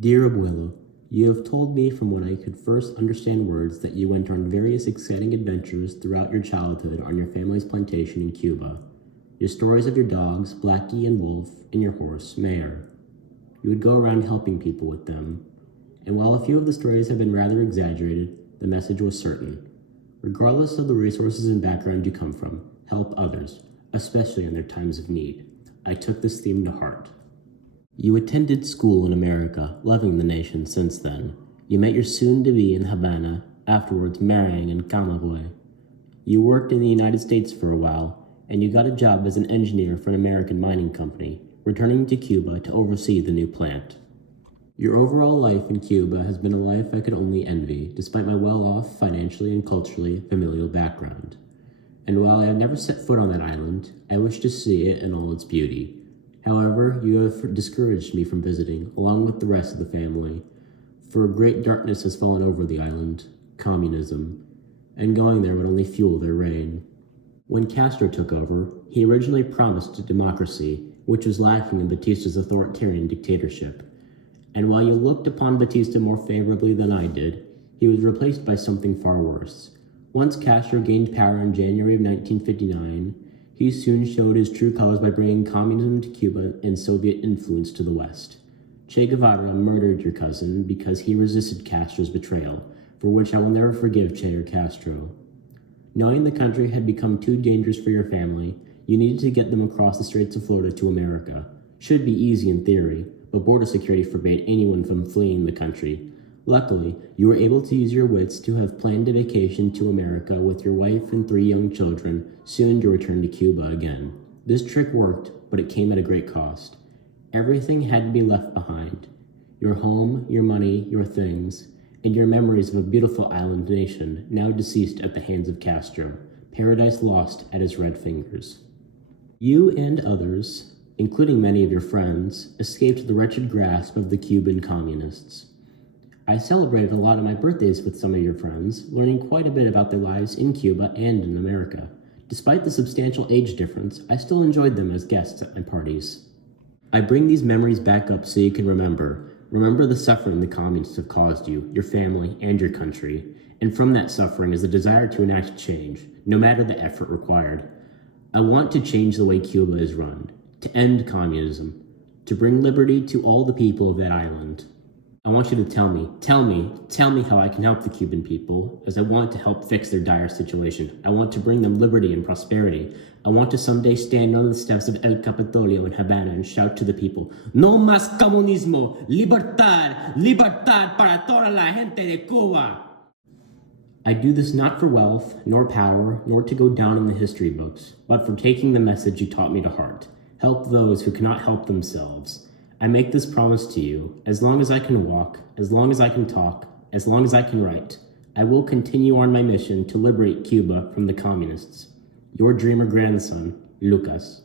Dear Abuelo, you have told me from when I could first understand words that you went on various exciting adventures throughout your childhood on your family's plantation in Cuba. Your stories of your dogs, Blackie and Wolf, and your horse, Mayor. You would go around helping people with them. And while a few of the stories have been rather exaggerated, the message was certain. Regardless of the resources and background you come from, help others, especially in their times of need. I took this theme to heart. You attended school in America, loving the nation since then. You met your soon-to-be in Havana, afterwards marrying in Camagüey. You worked in the United States for a while, and you got a job as an engineer for an American mining company, returning to Cuba to oversee the new plant. Your overall life in Cuba has been a life I could only envy, despite my well-off, financially and culturally familial background. And while I have never set foot on that island, I wish to see it in all its beauty. However, you have discouraged me from visiting, along with the rest of the family, for a great darkness has fallen over the island, communism, and going there would only fuel their reign. When Castro took over, he originally promised democracy, which was lacking in Batista's authoritarian dictatorship. And while you looked upon Batista more favorably than I did, he was replaced by something far worse. Once Castro gained power in January of 1959, he soon showed his true colors by bringing communism to Cuba and Soviet influence to the West. Che Guevara murdered your cousin because he resisted Castro's betrayal, for which I will never forgive Che or Castro. Knowing the country had become too dangerous for your family, you needed to get them across the Straits of Florida to America. Should be easy in theory, but border security forbade anyone from fleeing the country. Luckily, you were able to use your wits to have planned a vacation to America with your wife and 3 young children, soon to return to Cuba again. This trick worked, but it came at a great cost. Everything had to be left behind. Your home, your money, your things, and your memories of a beautiful island nation, now deceased at the hands of Castro, paradise lost at his red fingers. You and others, including many of your friends, escaped the wretched grasp of the Cuban communists. I celebrated a lot of my birthdays with some of your friends, learning quite a bit about their lives in Cuba and in America. Despite the substantial age difference, I still enjoyed them as guests at my parties. I bring these memories back up so you can remember. Remember the suffering the communists have caused you, your family, and your country. And from that suffering is the desire to enact change, no matter the effort required. I want to change the way Cuba is run, to end communism, to bring liberty to all the people of that island. I want you to tell me how I can help the Cuban people, as I want to help fix their dire situation. I want to bring them liberty and prosperity. I want to someday stand on the steps of El Capitolio in Havana and shout to the people, "No más comunismo! Libertad! Libertad para toda la gente de Cuba!" I do this not for wealth, nor power, nor to go down in the history books, but for taking the message you taught me to heart. Help those who cannot help themselves. I make this promise to you, as long as I can walk, as long as I can talk, as long as I can write, I will continue on my mission to liberate Cuba from the communists. Your dreamer grandson, Lucas.